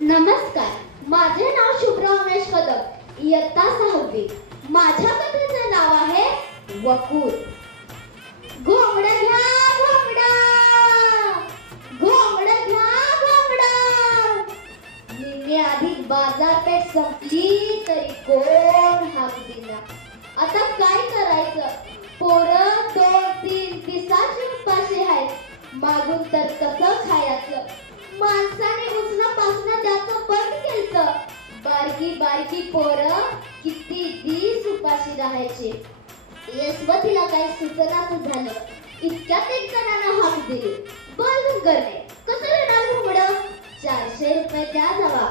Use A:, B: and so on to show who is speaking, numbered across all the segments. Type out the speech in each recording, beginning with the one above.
A: नमस्कार माझे नाव शुभ्रा उमेश कदम इयत्ता सहावी. माझ्या कथेचे नाव आहे वकूर घोंगडं घ्या घोंगडा! घोंगडं घ्या घोंगडा! निम्मे आधी बाजारपेठ संपली तरी कोण हाक दिला करायचे. यशवतीला काही सुचनाच झालं. इतक्यात एक जणांना हाक दिली. बोल करणे कसं येणार घुमडं चारशे रुपये द्या जावा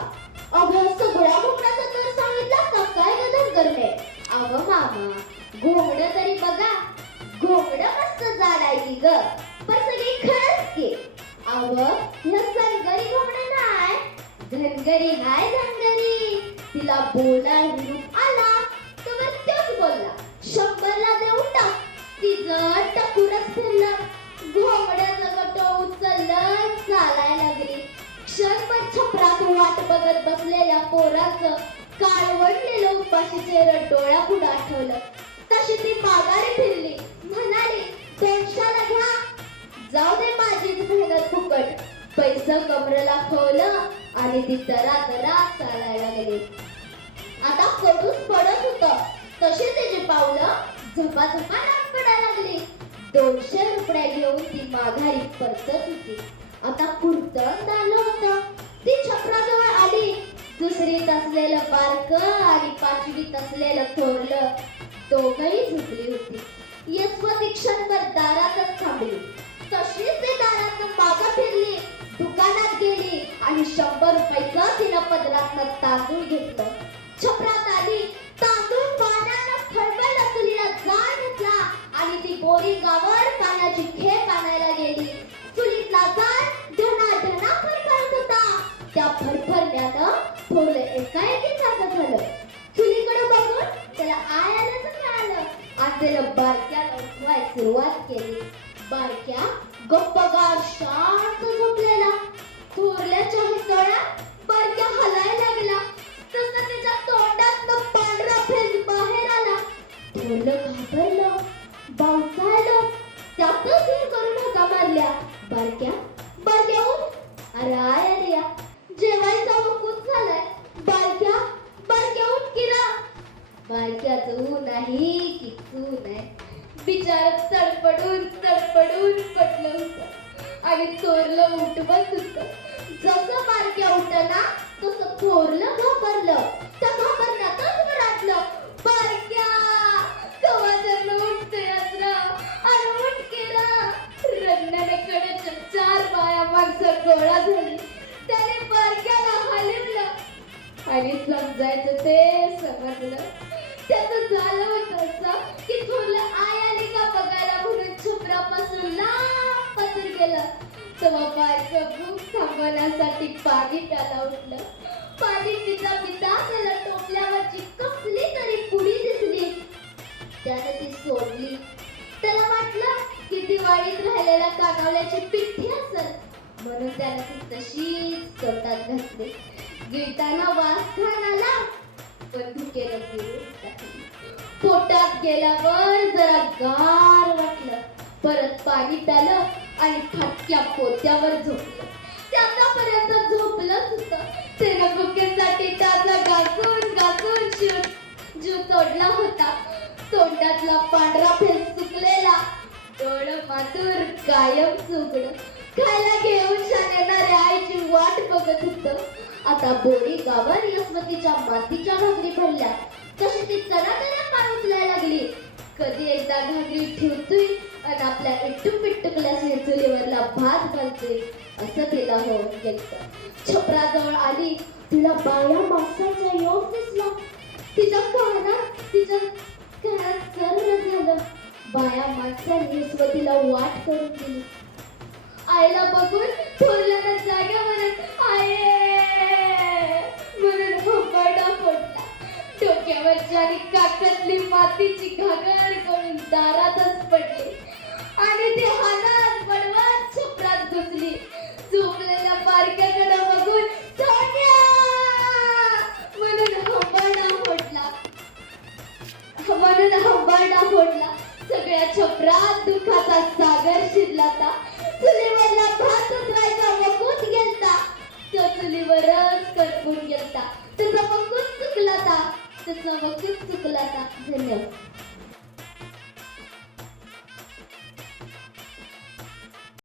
A: अभ्यास सगळ्या घुमडाचा तर सांगितला का काय गदर करणे अव मामा घोंगडं तरी बघा. घोंगडं मस्त जाड आहे की ग. पण सगळी खरंच की. अव ह्या सनगरी घोंगडं नाय. धनगरी हाय धनगरी. तिला बोला रूप तिचं टकुरच फिरलं घोंगड्याचं गटो उचललं चालायला लागली. क्षणभर छपरात वाट बघत बसलेल्या पोराचं काळवडलेलं उपाशी चेहरा डोळ्या पुढे आठवलं. तशी ती माघारी फिरली. म्हणाली दोनशाला घ्या. जाऊ दे माझीच मेहनत फुकट. पैसा कमरेला खवलं आणि ती दरा दरा चालायला लागली. आता कडूच पडत होतं. तशी त्याची पावलं? झपाझपा लांब पडायला लागली. दोनशे रुपये घेऊन ती माघारी परतत होती. आता कुर्तन आलं होतं. ती छपराजवळ आली. दुसरीत असलेलं बारक आणि पाचवीत असलेलं थोरलं दोघही झुकली होती. यशवती क्षणभर दारातच थांबली. तशीच ते दारात मागं फिरली. दुकानात गेली आणि शंभर रुपयाचं तिनं पदरात तांदूळ घेतलं. छपरात आली. तांदूळ आणि गावर पाण्याची खेप आणायला गेली. चुलीतला जाळ ढना ढना फरफरत होता. त्या फरफरण्यानं थोडं एकाएकी जागं झालं. चुलीकडे बघून त्याला आय आल्याचं कळालं. आणि त्याला बारक्या उठवाय सुरुवात केली. बारक्या गप्पगार शांत झोपलेला. थोरल्याच्या हितोळ्यात बारक्या हलायला सारख्या बारक्या उठ हो. अरे आय आलिया जेवायचा वकूत झालाय. बारक्या बारक्या उठ हो, किरा. बारक्याचं ऊन नाही की तू नाही बिचार तडपडून तडपडून पटलं होत. आणि चोरलं उठवत होत. जसं बारक्या उठना तसं थोरलं घाबरलं. आणि समजायचं ते समजलं. त्याचं झालं होतं असं की थोडलं आई आली का बघायला म्हणून छपरापासून लांब पसर गेलं. तेव्हा बायचं भूक थांबवण्यासाठी पाणी त्याला उठलं. पाणी पिता पिता त्याला टोपल्यावरची कसली तरी पुडी दिसली. त्याने ती सोडली. त्याला वाटलं की दिवाळीत राहिलेल्या कागावल्याची पिठी असेल. म्हणून त्याने ती तशीच तोंडात घातली. गिळताना वास घाण आला पण पोटात गेल्यावर जरा गार वाटलं. परत पाणी प्यालं आणि फाटक्या पोत्यावर झोपलं. त्याच्यापर्यंत झोपलंच होतं. त्यानं भुकेसाठी त्याचा गासून गासून शिव जीव तोडला होता. तोंडातला पांढरा फेस सुकलेला. डोळ मातूर कायम चुकलं खायला घेऊन शाण्याणाऱ्या आईची वाट बघत होतं. आता बोरी गावर यशमतीच्या मातीच्या घागरी भरल्या. तशी ती चला पार उचलायला लागली. कधी एकदा घागरी ठेवतोय आणि आपल्या इट्टू पिट्टुकल्या चुलीवरला भात घालते असं तिला होऊन गेलं. छपराजवळ आली. तिला बाया माणसाचा योग दिसला. तिच्या कानात तिच्या कानात सर्व झालं. बाया माणसाने स्वतीला वाट करून दिली. आईला बघून थोरल्यानं जाग्यावर आये! आणि काकातली मातीची घागर करून दारातच पडली. आणि ते हातात बडवत छपरात घुसली. झोपलेल्या पारक्याकडे बघून म्हणून हंबाडा फोडला म्हणून हंबाडा फोडला सगळ्या छपरात दुखाचा सागर शिरला चुलीवरला भात उतरायचा बघून गेलता. तो चुलीवरच करपून गेलता. Sesler bakıp tıkıla takdını.